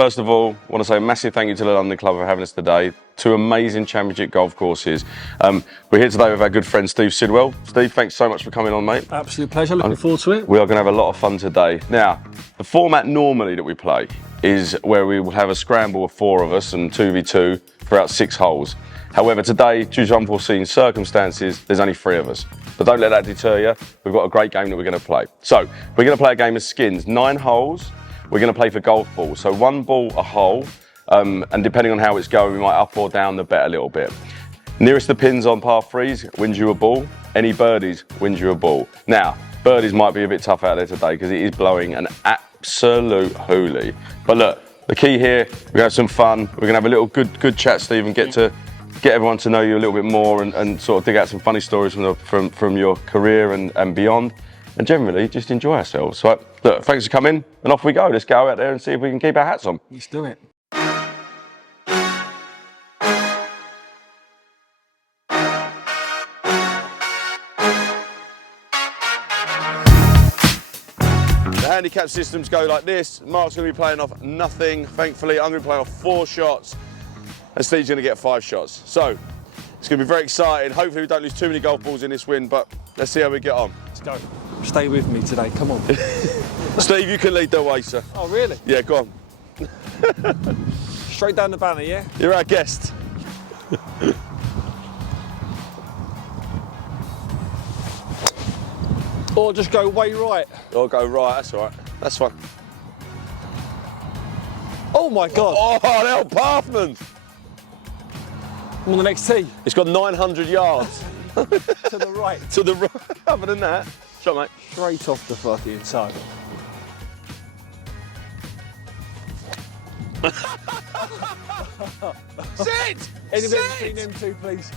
First of all, I want to say a massive thank you to the London Club for having us today. 2 amazing championship golf courses. We're here today with our good friend Steve Sidwell. Steve, thanks so much for coming on, mate. Absolute pleasure, looking forward to it. We are going to have a lot of fun today. Now, the format normally that we play is where we will have a scramble of 4 of us and 2v2 throughout 6 holes. However, today, due to unforeseen circumstances, there's only 3 of us. But don't let that deter you. We've got a great game that we're going to play. So, we're going to play a game of skins, 9 holes. We're going to play for golf balls. So 1 ball a hole, and depending on how it's going, we might up or down the bet a little bit. Nearest the pins on par 3s wins you a ball. Any birdies wins you a ball. Now, birdies might be a bit tough out there today because it is blowing an absolute hoolie. But look, the key here, we're going to have some fun. We're going to have a little good chat, Steve, and get everyone to know you a little bit more and sort of dig out some funny stories from your career and beyond. And generally, just enjoy ourselves. So, look, thanks for coming, and off we go. Let's go out there and see if we can keep our hats on. Let's do it. The handicap systems go like this. Mark's going to be playing off nothing, thankfully. I'm going to be playing off 4 shots, and Steve's going to get 5 shots. So, it's going to be very exciting. Hopefully, we don't lose too many golf balls in this win, but let's see how we get on. Let's go. Stay with me today, come on. Steve, you can lead the way, sir. Oh, really? Yeah, go on. Straight down the banner, yeah? You're our guest. Or just go way right. Or go right, that's all right. That's fine. Oh my God. Oh, the old Pathman. I'm on the next tee. It's got 900 yards. To the right. To the right. Other than that, shot, mate. Straight off the fucking toe. Sit! Anybody seen them 2, please?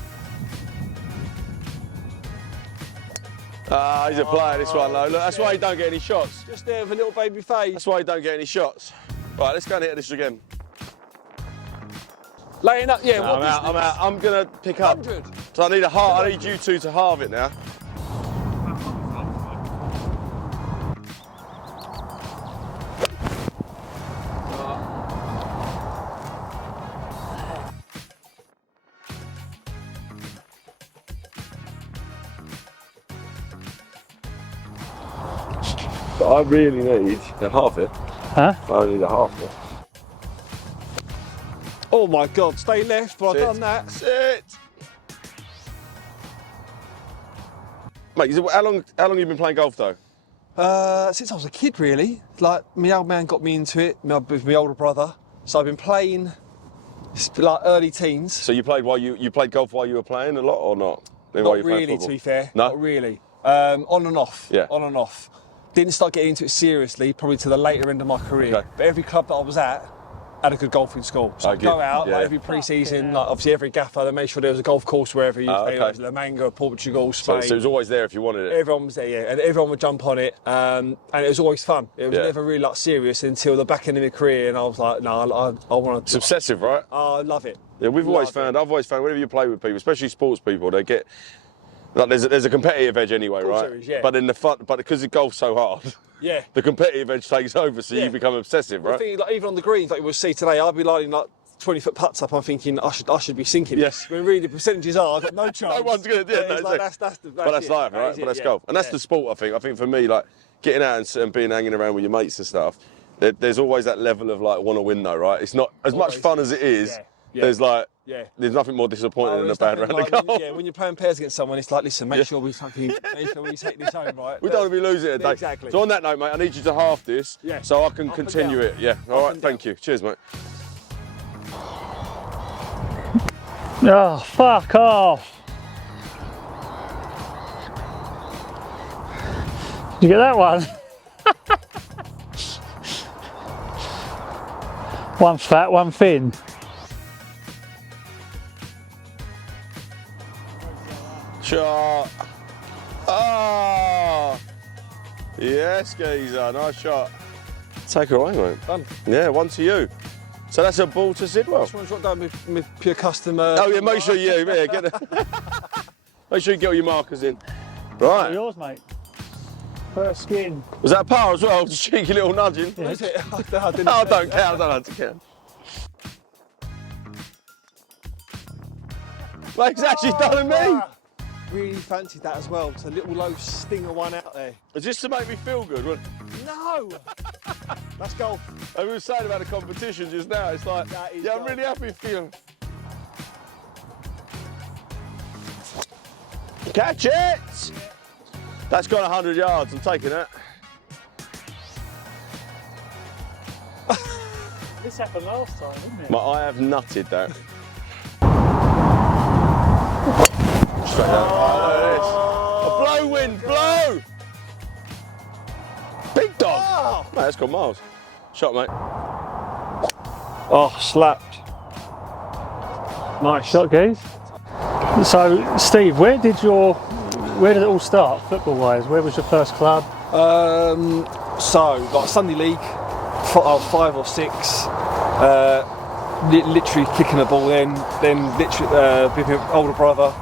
Ah, he's a player, this one, though. Look, that's why he don't get any shots. Just there with a little baby face. That's why he don't get any shots. Right, let's go and hit this again. Laying up, yeah. No, I'm out. I'm gonna pick up. 100. So I need a half. I need you 2 to halve it now. But I really need a half it. Huh? I only need a half it. Oh my God, stay left, but Sit. I've done that. Sit! Mate, how long have you been playing golf though? Since I was a kid, really. Like, my old man got me into it with my older brother. So I've been playing, like, early teens. So you played you played golf while you were playing a lot or not? Not really, to be fair. No? Not really. On and off. Yeah. On and off. Didn't start getting into it seriously, probably to the later end of my career. Okay. But every club that I was at had a good golfing school. So I'd go out, yeah. like every pre-season, like obviously every gaffer, they made sure there was a golf course wherever you okay. like La Manga, Portugal, Spain. So it was always there if you wanted it. Everyone was there, yeah, and everyone would jump on it, and it was always fun. It was never really like serious until the back end of my career, and I was like, no, I want to. It's obsessive, right? I love it. Yeah, I've always found whenever you play with people, especially sports people, they get like there's a competitive edge anyway, right? There is, yeah. But in the fun, but because the golf's so hard, yeah, the competitive edge takes over, so you become obsessive, right? I think, like, even on the greens, like we'll see today, I'll be lining like 20-foot putts up. I'm thinking I should be sinking. Yes. When really the percentages are, I've got no chance. No one's going to do it. That's life, right? But that's golf, and that's the sport. I think for me, like getting out and being hanging around with your mates and stuff, there's always that level of like want to win though, right? It's not as much fun as it is. Yeah. There's like. Yeah. There's nothing more disappointing than a bad round of golf. When you're playing pairs against someone, it's like, listen, make sure we take this home, right? We don't want to be losing it today. Exactly. So on that note, mate, I need you to half this so I can continue it. Yeah. All right. Thank you. Cheers, mate. Oh, fuck off. Did you get that one? One fat, one thin. Shot. Oh. Yes, geezer. Nice shot. Take her away, mate. Done. Yeah, 1 to you. So that's a ball to Sidwell. Just want to drop down with pure custom. Oh yeah, make sure you get it. Make sure you get all your markers in. Right. Yours, mate. First skin. Was that a par as well? Cheeky little nudging. Is it? I didn't No, I see don't it. care. I don't know to care. Mate, he's actually done me. Really fancied that as well. It's a little low stinger one out there. It's just to make me feel good. No! That's golf. We were saying about the competition just now. It's like, That is yeah, I'm golf. really happy feeling. Catch it! That's gone 100 yards. I'm taking it. This happened last time, didn't it? I have nutted that. Straight down. Oh, there it is. A blow wind, blow! Big dog. Oh. Mate, that's gone miles. Shot, mate. Oh, slapped. Nice shot, guys. So, Steve, where did it all start, football-wise? Where was your first club? So, like Sunday League, I was 5 or 6. Literally kicking the ball then literally with my older brother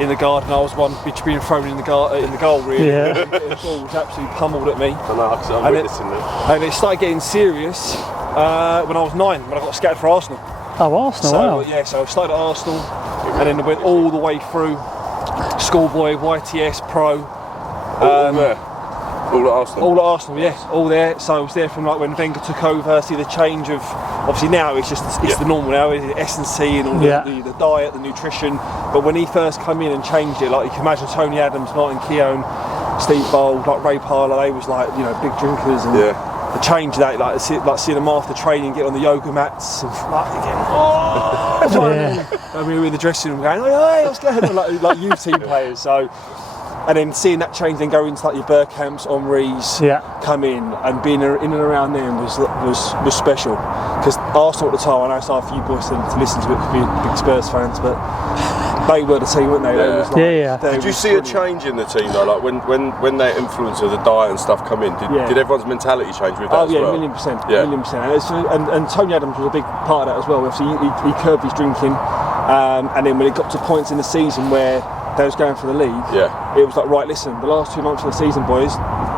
in the garden. I was one being thrown in the goal really. Yeah. The ball was absolutely pummeled at me. I know, I'm And witnessing that. And it started getting serious when I was 9, when I got scattered for Arsenal. Oh, Arsenal, So wow. yeah, so I started at Arsenal, and then I went all the way through schoolboy, YTS, pro. All at Arsenal. All at Arsenal, yeah, all there. So I was there from like when Wenger took over. See the change of, obviously now it's the normal now. It's S&C and all the diet, the nutrition. But when he first came in and changed it, like you can imagine Tony Adams, Martin Keown, Steve Bold, like Ray Parlour, they was like big drinkers and the change of that, like seeing them after training, get on the yoga mats and like again. And we were in the dressing room going, hey, what's going on? Like youth team players. So. And then seeing that change, then go into like your Bergkamps, Henrys, come in and being in and around them was special. Because Arsenal at the time, I know it's hard for you boys to listen to it, being big Spurs fans, but they were the team, weren't they? Yeah. They was Did you see a change in the team though? Like when that influence of the diet and stuff come in, did everyone's mentality change with that as well? Oh yeah, 1,000,000%. Yeah. 1,000,000%. And Tony Adams was a big part of that as well. Obviously, he curbed his drinking, and then when it got to points in the season where they was going for the league, it was like, right, listen, the last 2 months of the season, boys,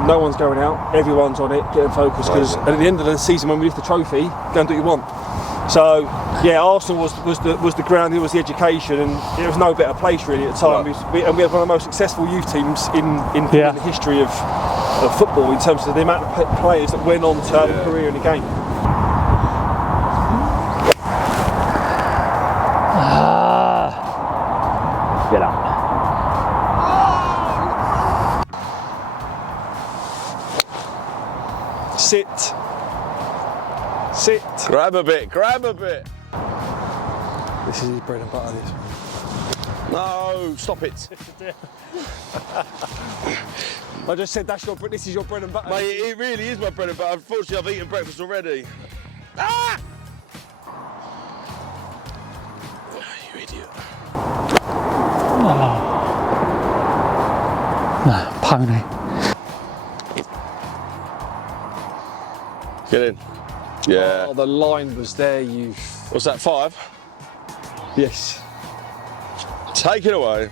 no one's going out, everyone's on it, getting focused, because at the end of the season when we lift the trophy, go and do what you want. So yeah, Arsenal was the ground, it was the education, and it was no better place really at the time. We had one of the most successful youth teams in the history of football in terms of the amount of players that went on to have a career in the game. Get up. Sit. Grab a bit. This is his bread and butter, this. No, stop it. I just said this is your bread and butter. Mate, it really is my bread and butter. Unfortunately, I've eaten breakfast already. Ah! You idiot. No, pony. Get in. Yeah. Oh, the line was there, you. What's that, 5? Yes. Take it away. He's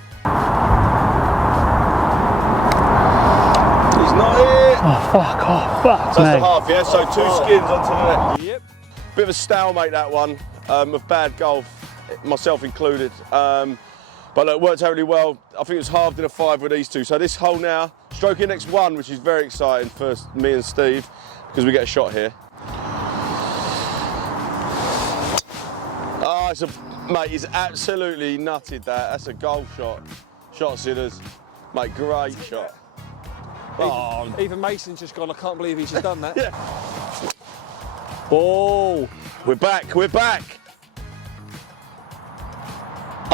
not here. Oh, fuck off. Fuck That's me. the half, yeah? So 2 skins onto the net. Yep. Bit of a stalemate, that one, of bad golf, myself included. But look, it worked out really well. I think it was halved in a 5 with these two. So this hole now, stroke index 1, which is very exciting for me and Steve, because we get a shot here. Oh, mate, he's absolutely nutted that. That's a golf shot. Shot sitters. Mate, great shot. Even Mason's just gone, I can't believe he's just done that. Yeah. Ball. We're back.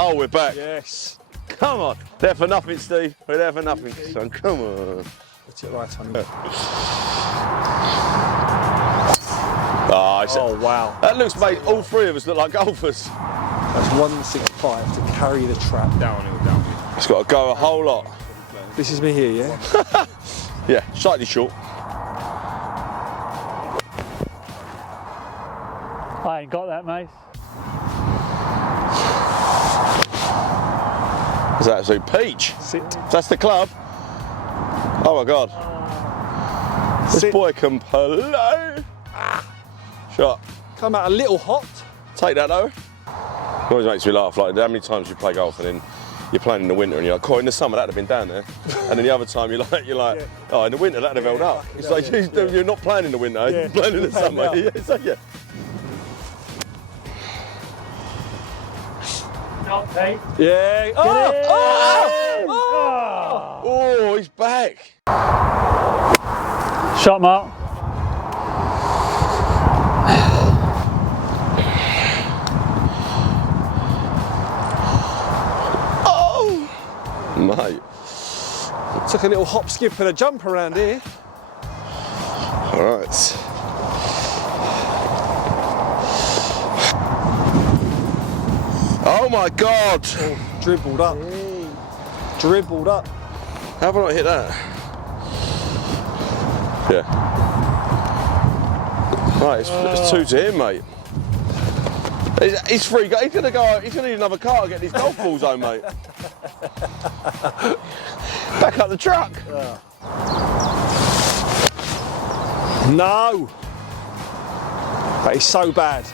Oh, we're back. Yes. Come on. There for nothing, Steve. We're there for nothing, son. Come on. Put it right on him. Oh, wow. That looks, mate, all 3 of us look like golfers. That's 165 to carry the trap. Downhill. It's got to go a whole lot. This is me here, yeah? Yeah, slightly short. I ain't got that, mate. It's absolute peach. Sit. That's the club. Oh my God. This boy can play. Shot. Come out a little hot. Take that though. It always makes me laugh, like how many times you play golf and then you're playing in the winter and you're like, oh, in the summer that'd have been down there. And then the other time you're like, oh, in the winter that'd have held up. It's like, you're not playing in the winter, you're playing in the summer. Yeah, it's like, Okay. Yeah. Oh, he's back. Shot mark. Mate. Took a little hop, skip and a jump around here. All right. Oh my God! Oh, dribbled up. Dribbled up. How have I not hit that? Yeah. Right, it's 2 to him, mate. He's free. He's gonna go out. He's gonna need another car to get these golf balls home, mate. Back up the truck. No. That is so bad.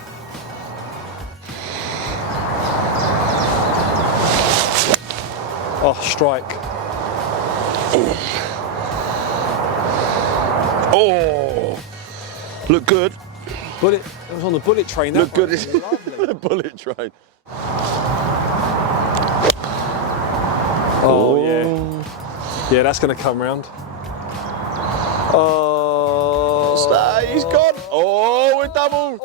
Oh, strike. Oh, look good. Bullet. It was on the bullet train. That Look good. was lovely. The bullet train. Oh yeah. Yeah, that's going to come round. Oh. He's gone. Oh, we doubled.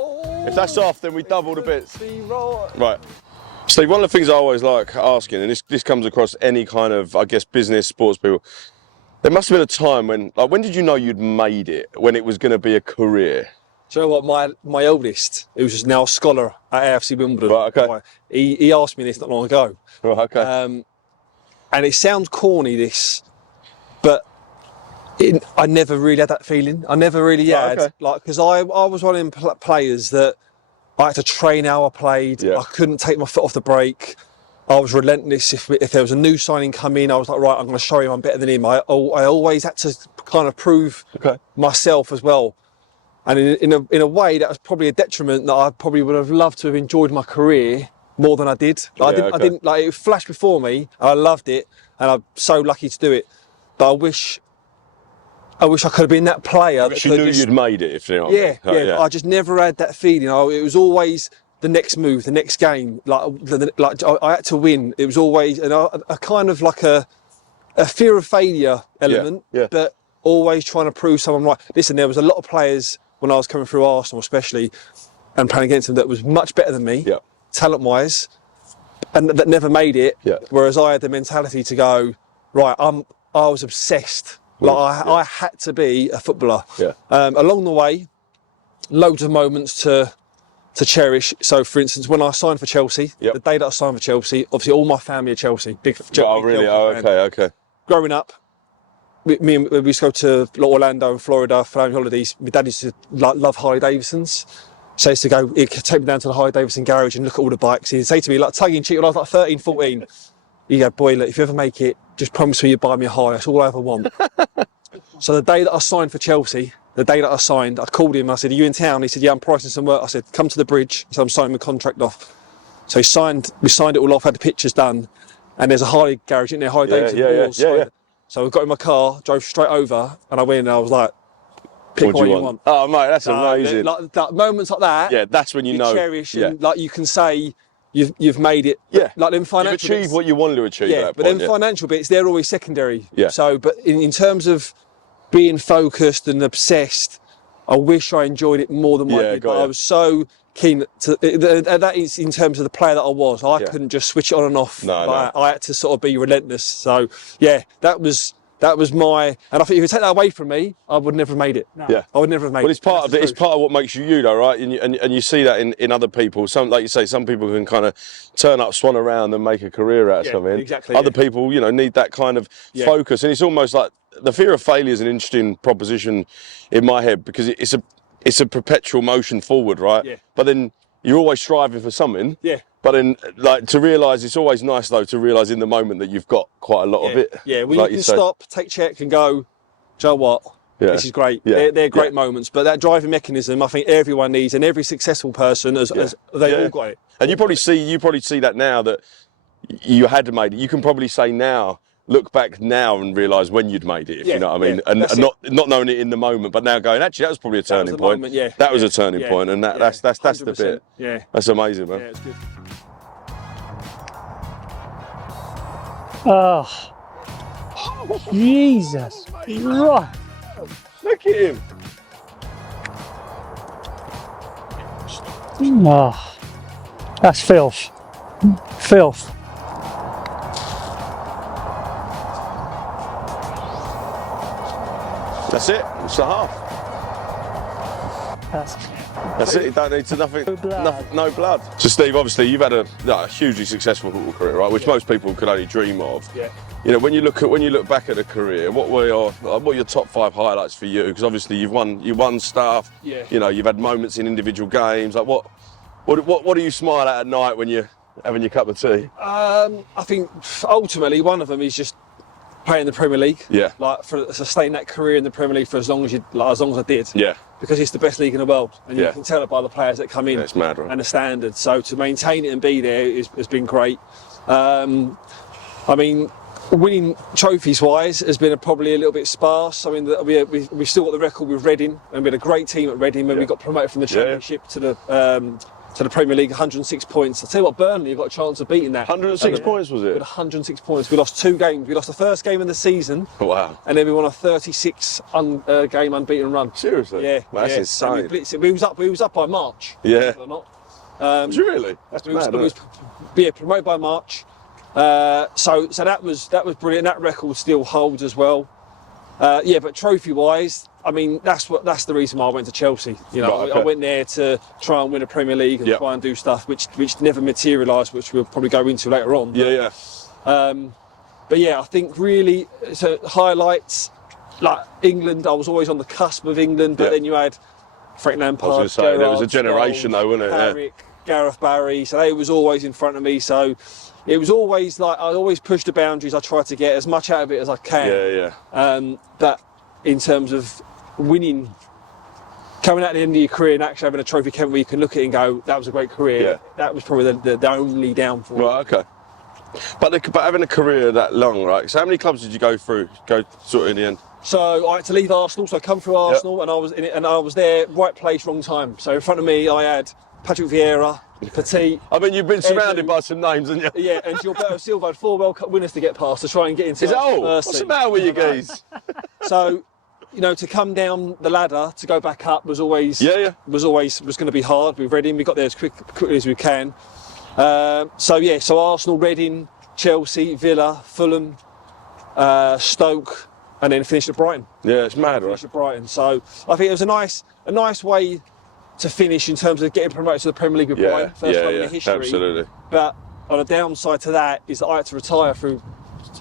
If that's off, then we double the bits. Right. Steve, one of the things I always like asking, and this comes across any kind of, I guess, business, sports people, there must have been a time when did you know you'd made it, when it was going to be a career? Do you know what, my oldest, who's now a scholar at AFC Wimbledon, Right, okay. he asked me this not long ago. Right, okay. And it sounds corny, this, but I never really had that feeling. I never really had, okay. like, because I was one of them players that I had to train how I played. Yeah. I couldn't take my foot off the brake. I was relentless. If there was a new signing come in, I was like, right, I'm going to show him I'm better than him. I always had to kind of prove myself as well. And in a way, that was probably a detriment that I probably would have loved to have enjoyed my career more than I did. I didn't like it flashed before me. I loved it, and I'm so lucky to do it. But I wish I could have been that player. But you knew you'd made it, if you know what I mean. I just never had that feeling. It was always the next move, the next game. Like I had to win. It was always a kind of like a fear of failure element, but always trying to prove someone right. Listen, there was a lot of players when I was coming through Arsenal, especially, and playing against them that was much better than me, talent-wise, and that never made it. Yeah. Whereas I had the mentality to go, right, I was obsessed. I had to be a footballer. Yeah. Along the way, loads of moments to cherish. So, for instance, when I signed for Chelsea, the day that I signed for Chelsea, obviously all my family are Chelsea. Big Chelsea. Oh, really? Oh, okay. Growing up, we used to go to Orlando and Florida for family holidays. My dad used to love Harley Davidsons. So he used to go, he'd take me down to the Harley Davidson garage and look at all the bikes. He'd say to me, like, tongue in cheek, when I was like 13, 14, he'd go, boy, look, if you ever make it, just promise me you buy me a Harley. That's all I ever want. So the day that I signed for Chelsea, I called him. I said, are you in town? He said, yeah, I'm pricing some work. I said, come to the bridge. So I'm signing my contract off. So we signed it all off, had the pictures done. And there's a Harley garage in there, Harley Davidson. Yeah. So we got in my car, drove straight over, and I went and I was like, pick what you want. Oh, mate, that's amazing. Like moments like that. Yeah, that's when you know. Cherish and like you can say you've made it. Yeah. Like them financial You've achieved what you wanted to achieve. Yeah, but then financial bits, they're always secondary. Yeah. So, but in terms of being focused and obsessed, I wish I enjoyed it more than what I did. But I was so keen to. That is in terms of the player that I was. I couldn't just switch it on and off. No. I had to sort of be relentless. So yeah, that was my. And I think if you take that away from me, I would never have made it. No. Yeah, I would never have made it. Well, it's part of it. It's part of what makes you though, right? And you see that in other people. Some, like you say, some people can kind of turn up, swan around, and make a career out of something. Exactly. Other people, need that kind of focus, and it's almost like the fear of failure is an interesting proposition in my head because it's a perpetual motion forward, right? Yeah. But then you're always striving for something. Yeah. But then, like, to realise, it's always nice though to realise in the moment that you've got quite a lot of it. Yeah. Well, like you can stop, take check, and go. Do you know what? Yeah. this is great. Yeah. They're great Yeah. moments. But that driving mechanism, I think everyone needs, and every successful person as they all got it. And you probably see that now that you had made it. You can probably say now, look back now and realise when you'd made it, if you know what I mean. And not knowing it in the moment, but now going, actually, that was probably a turning point. Moment, that was a turning point, and that's the bit. Yeah. That's amazing, man. Yeah, it's good. Oh, Jesus. Right. Look at him. Oh, that's filth. Filth. That's it. It's the half. That's it. You don't need to nothing. No blood. So Steve, obviously you've had a hugely successful football career, right? Which most people could only dream of. Yeah. You know, when you look back at a career, what were your top 5 highlights for you? Because obviously you won stuff. Yeah. You know, you've had moments in individual games. Like what do you smile at night when you're having your cup of tea? I think ultimately one of them is just playing in the Premier League. Yeah. Like for sustaining that career in the Premier League for as long as I did. Yeah. Because it's the best league in the world, and you can tell it by the players that come in. Yeah, it's mad, right? And the standard. So to maintain it and be there has been great. I mean, winning trophies wise has been probably a little bit sparse. I mean, we still got the record with Reading, and we had a great team at Reading when we got promoted from the Championship to the Premier League. 106 points. I'll tell you what, Burnley got a chance of beating that. 106 points was it? With 106 points. We lost 2 games. We lost the first game of the season. Wow. And then we won a 36 game unbeaten run. Seriously? Yeah. That's insane. We was up by March. Yeah. Or not. Really? That's mad, promoted by March. So that was brilliant. That record still holds as well. But trophy wise, I mean, that's the reason why I went to Chelsea. You know, Right, okay. I went there to try and win a Premier League and try and do stuff which never materialised, which we'll probably go into later on. Yeah. But yeah, I think really highlights like England. I was always on the cusp of England, but then you had Frank Lampard. I was going to say there was a generation though, wasn't it? Carrick, Gareth Barry. So they was always in front of me. So it was always like I always pushed the boundaries. I tried to get as much out of it as I can. Yeah. But in terms of winning, coming at the end of your career and actually having a trophy where you can look at it and go, that was a great career. Yeah. That was probably the only downfall. Right. Okay. But having a career that long, right? So how many clubs did you go sort of in the end? So I had to leave Arsenal. So I come through Arsenal and I was in it, and I was there, right place, wrong time. So in front of me, I had Patrick Vieira, Petit. I mean, you've been surrounded by some names, haven't you? Yeah, and Gilberto Silva had 4 World Cup winners to get past to try and get into. Is that all? First What's the team. matter with you guys? So, you know, to come down the ladder to go back up was always was going to be hard. With Reading, we got there as quickly as we can. So Arsenal, Reading, Chelsea, Villa, Fulham, Stoke, and then finished at Brighton. Yeah, it's mad, right? Finished at Brighton. So I think it was a nice way to finish in terms of getting promoted to the Premier League with Brighton, first time in the history. Absolutely. But on the downside to that is that I had to retire through.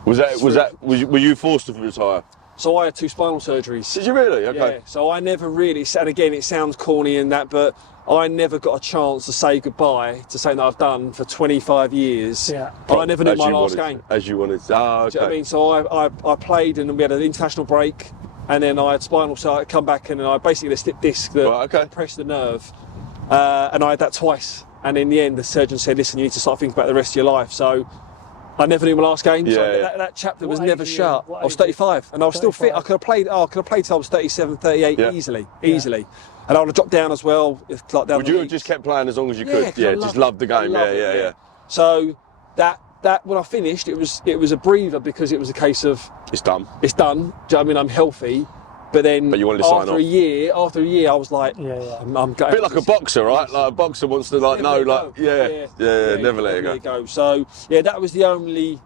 Were you forced to retire? So I had 2 spinal surgeries. Did you really? Okay. Yeah. So I never really, and again, it sounds corny and that, but I never got a chance to say goodbye to something that I've done for 25 years. Yeah. I never knew my last game. As you wanted. Ah, okay. Do you know what I mean? So I played and we had an international break, and then I had spinal, so I come back and I basically had a slip disc that compressed the nerve, and I had that twice. And in the end, the surgeon said, "Listen, you need to start thinking about the rest of your life." So I never knew my last game. That chapter was never shut. I was 35, and I was still fit. I could have played. I could have played till I was 37, 38 easily. And I would have dropped down as well. Would you have just kept playing as long as you could? Yeah, just loved the game. Yeah. So that when I finished, it was a breather because it was a case of it's done. It's done. Do you know what I mean? I'm healthy. But then you wanted to sign off. After a year, I was like, I'm a bit like a boxer, right? Like a boxer wants to never let it go. So that was the only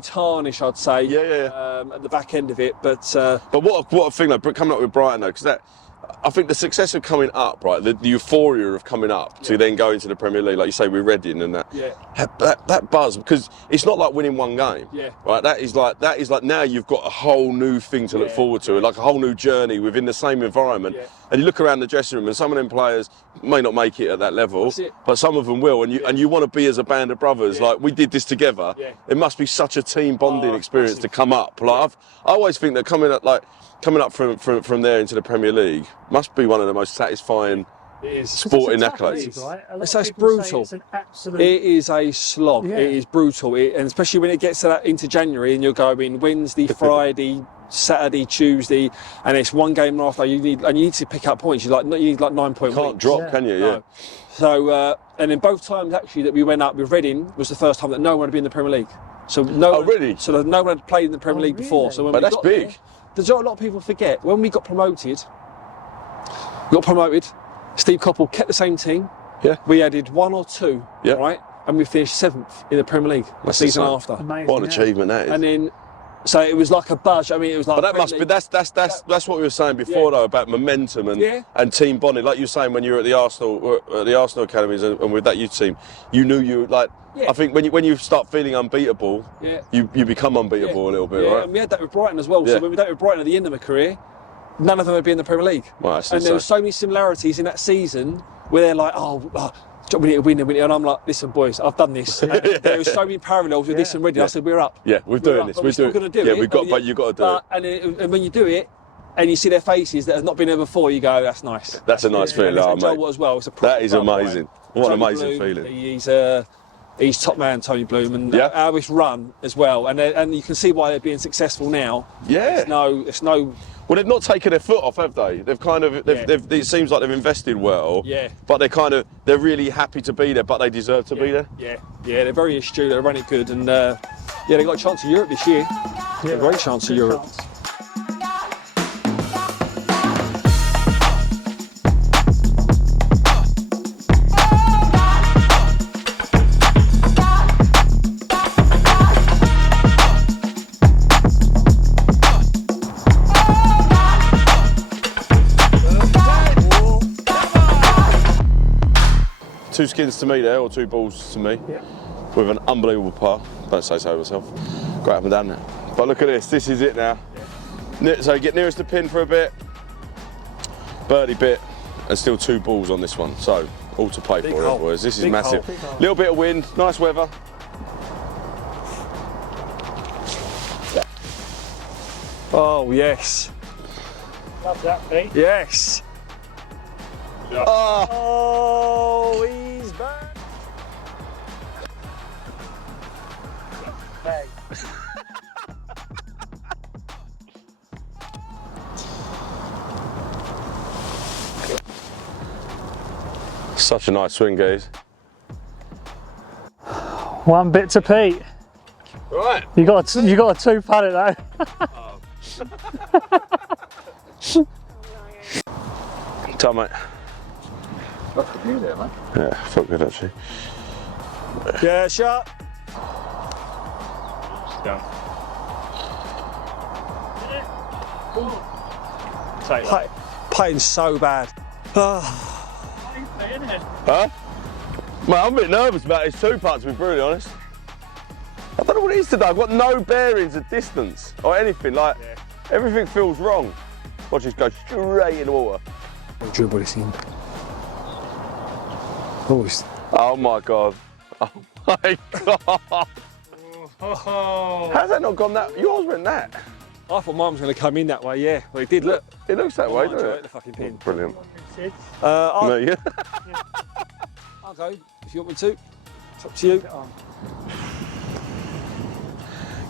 tarnish, I'd say. At the back end of it, but what a thing though, coming up with Brighton though, because I think the success of coming up, right, the euphoria of coming up to then go into the Premier League, like you say, with Reading and that, that buzz, because it's not like winning one game, right? That is like now you've got a whole new thing to look forward to, like a whole new journey within the same environment. And you look around the dressing room, and some of them players may not make it at that level, but some of them will. And you want to be as a band of brothers, like we did this together. It must be such a team bonding experience to come up. Like I always think that coming up from there into the Premier League must be one of the most satisfying sporting accolades. Right? It's brutal. It's an absolute... It is a slog. It is brutal, and especially when it gets to that into January and you're going Wednesday, Friday, Saturday, Tuesday, and it's one game after. You need to pick up points. You need like 9 point. Can't drop, can you? No. So and then both times actually that we went up with Reading was the first time that no one had been in the Premier League. So really? So no one had played in the Premier League before. So when but that's big. There, there's a lot of people forget when we got promoted. Steve Coppell kept the same team. Yeah. We added 1 or 2. Yeah. Right. And we finished 7th in the Premier League the season after. Amazing, what an achievement that is. And then, so it was like a buzz. I mean, it was like. But that must be that's what we were saying before though about momentum and team bonding. Like you were saying when you were at the Arsenal academies and with that youth team, you knew you like. I think when you start feeling unbeatable, you become unbeatable a little bit, right? And we had that with Brighton as well. So when we did it with Brighton at the end of my career, none of them had been in the Premier League. Right, and there were so many similarities in that season where they're like, we need to win, and I'm like, listen, boys, I've done this. And there were so many parallels with this and Reading. I said, we're up. Yeah, we're doing this. We're still going to do it. Yeah, but you've got to do it. And when you do it, and you see their faces that have not been there before, you go, that's nice. That's a nice feeling, mate. As well. That is amazing. What an amazing feeling. He's top man, Tony Bloom, and how it's run as well. And you can see why they're being successful now. Yeah. It's no. Well, they've not taken their foot off, have they? They've kind of. It seems like they've invested well. Yeah. But they're really happy to be there, but they deserve to be there. Yeah. Yeah. They're very astute. They run it good, and they got a chance of Europe this year. Yeah, a great chance of Europe. Two skins to me there, or 2 balls to me, with an unbelievable par. Don't say so myself. Great up and down there. But look at this. This is it now. So get nearest the pin for a bit, birdie bit, and still 2 balls on this one. So all to play for, boys. This is massive. Little bit of wind, nice weather. Oh yes. Love that, Pete. Yes. Oh, he's back. Hey. Such a nice swing, guys. 1 bit to Pete. Right. You got a 2 putt it though. Tell mate. That's the view there, mate. Yeah, felt good actually. Yeah, shot. Done. Playing so bad. Huh? Mate, I'm a bit nervous about his 2 putts, to be brutally honest. I don't know what it is today. I've got no bearings of distance or anything. Like, everything feels wrong. Watch this go straight in the water. Dribble this in. Oh my god. Oh my god. How's that not gone that? Yours went that. I thought mine was going to come in that way, yeah. Well, it did look. It looks that way, doesn't it? The fucking pin. Brilliant. I'll Yeah. go if you want me to. It's up to you.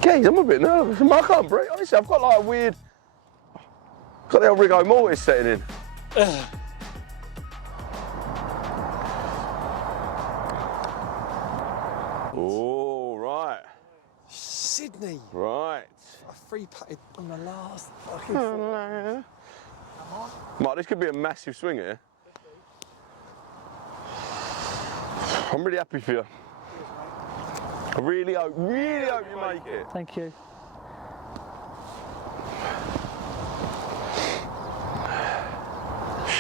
Guys, I'm a bit nervous. I can't breathe. Honestly, I've got like a weird. Got the old rigor mortis setting in. Oh, right. Sydney. Right. I free putted on the last fucking. Mark, this could be a massive swing here. I'm really happy for you. I really hope you make it. Thank you.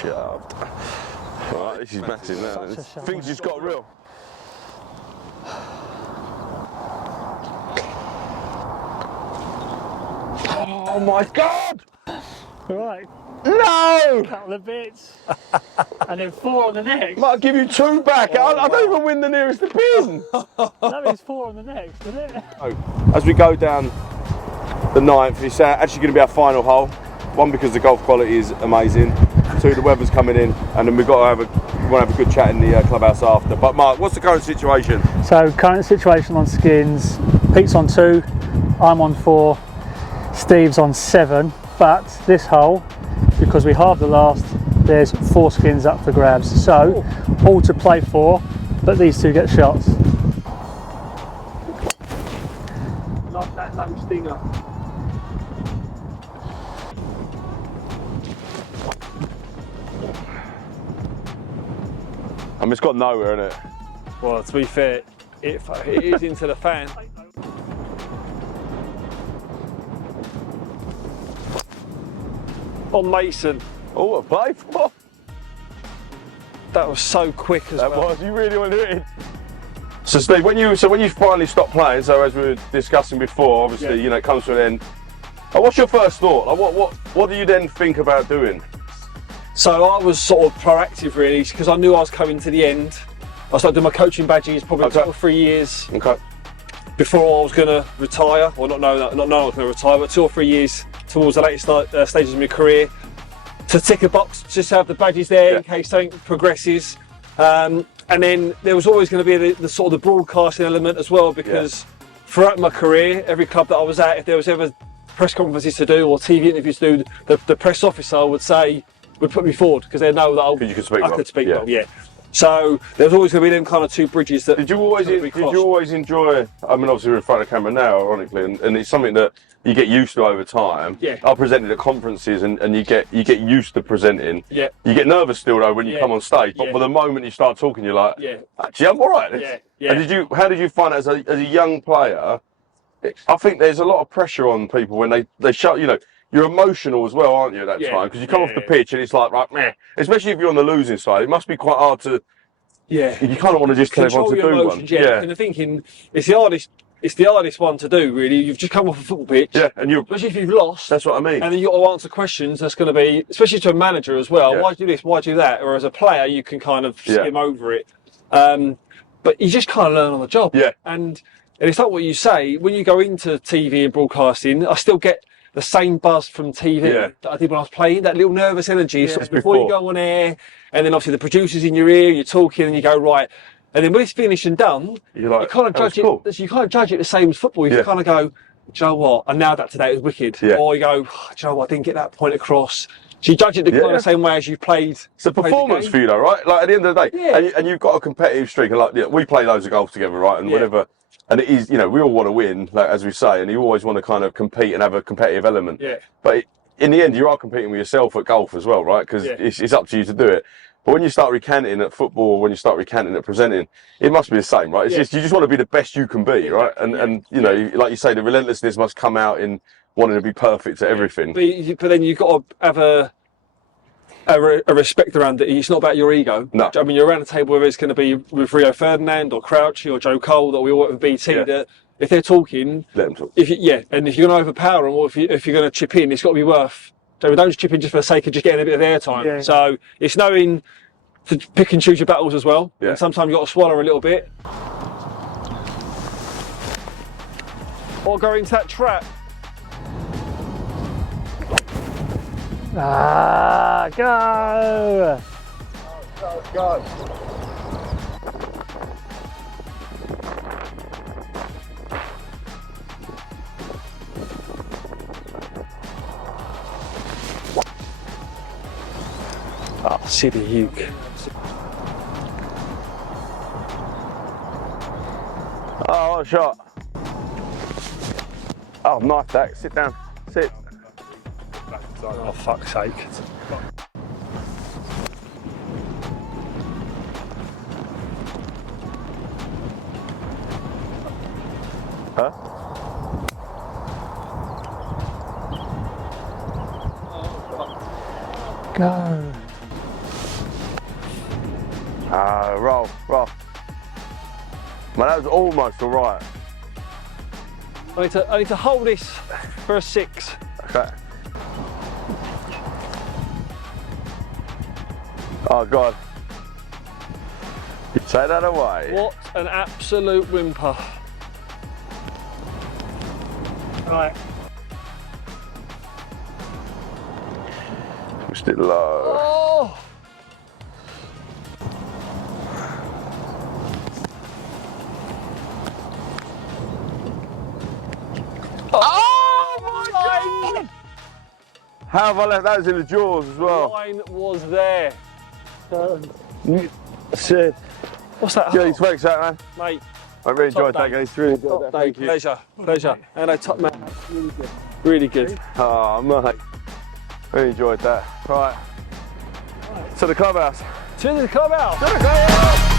shoved. Right, this is massive now. Such a shove. Things just got real. Oh my God! Right, No! couple of bits. And then 4 on the next. Might give you 2 back. I don't even win the nearest the pin. That means 4 on the next, doesn't it? As we go down the 9th, it's actually going to be our final hole. 1, because the golf quality is amazing. 2, the weather's coming in, and then we've got to have a good chat in the clubhouse after. But Mark, what's the current situation? So current situation on skins, Pete's on 2, I'm on 4, Steve's on 7, but this hole, because we halved the last, there's 4 skins up for grabs. So all to play for, but these 2 get shots. Like that low stinger. I mean, it's got nowhere in it. Well, to be fair, it is into the fan. On Mason. Oh, a play for? That was so quick as That well. was. You really want to do it. So Steve, when you finally stopped playing, so as we were discussing before, obviously, you know, it comes to an end. What's your first thought? Like, what do you then think about doing? So I was sort of proactive really, because I knew I was coming to the end. I started doing my coaching badges probably 2 or 3 years Okay. before I was going to retire. Well, not knowing I was going to retire, but 2 or 3 years towards the latest stages of my career. To tick a box, just to have the badges there in case something progresses. And then there was always going to be the sort of the broadcasting element as well, because throughout my career, every club that I was at, if there was ever press conferences to do or TV interviews to do, the press officer would put me forward because they know that I could speak well. Yeah. So there was always going to be them kind of 2 bridges that. Did you always enjoy? I mean, obviously we're in front of camera now, ironically, and it's something that you get used to over time. Yeah. I presented at conferences, and you get used to presenting. Yeah. You get nervous still though when you come on stage, but for the moment you start talking, you're like, actually, I'm all right. Yeah. Yeah. And how did you find it as a young player? I think there's a lot of pressure on people when they show, you know. You're emotional as well, aren't you, at that time? Because you come off the pitch and it's like, right, meh. Especially if you're on the losing side, it must be quite hard to. Yeah. You kind of want to just tell everyone to do emotions, one. Yeah. And I'm thinking it's the hardest one to do, really. You've just come off a football pitch. Yeah. And especially if you've lost. That's what I mean. And then you've got to answer questions. That's going to be, especially to a manager as well. Why do you do this? Why do you do that? Or as a player, you can kind of skim over it. But you just kind of learn on the job. Yeah. And it's like what you say. When you go into TV and broadcasting, I still get the same buzz from TV that I did when I was playing, that little nervous energy before you go on air, and then obviously the producer's in your ear, you're talking and you go, right, and then when it's finished and done, you kind of judge it. You kind of judge it the same as football. You kind of go, do you know what? I nailed that today. It was wicked. Or you go, do you know what? I didn't get that point across. So you judge it the kind of same way as you've played. It's a performance for you, though, right? Like at the end of the day, and you've got a competitive streak. And like we play loads of golf together, right? And whatever. And it is, you know, we all want to win, like as we say, and you always want to kind of compete and have a competitive element. Yeah. But in the end, you are competing with yourself at golf as well, right? Because it's up to you to do it. But when you start recanting at football, or when you start recanting at presenting, it must be the same, right? It's just you just want to be the best you can be, right? And you know, like you say, the relentlessness must come out in wanting to be perfect at everything. But then you've got to have a respect around it. It's not about your ego. No. I mean, you're around the table, whether it's going to be with Rio Ferdinand or Crouchy or Joe Cole, that we all work with BT, that if they're talking, let them talk. And if you're going to overpower them, or if you're going to chip in, it's got to be worth. So don't just chip in just for the sake of just getting a bit of airtime. Yeah. So it's knowing to pick and choose your battles as well. Yeah. And sometimes you've got to swallow a little bit. Or go into that trap. Go! Go. Oh, silly Hugh. Oh, what a shot. Oh, nice, Dak. Sit down. Sit. Oh, fuck's sake. Huh? Go. Roll. Man, that was almost all right. I need to hold this for a 6. Okay. Oh God. You take that away. What an absolute whimper. Right. Pushed it low. Oh! Oh my God! How have I left? That was in the jaws as The well. line was there. Shit. What's that? Yeah, thanks, that man. Mate. I really enjoyed Top that, guys. Really enjoyed that. Thank you. Pleasure. And I top man. Really good. Really good. Oh, mate. Really enjoyed that. Right. To the clubhouse. To the clubhouse. To the clubhouse!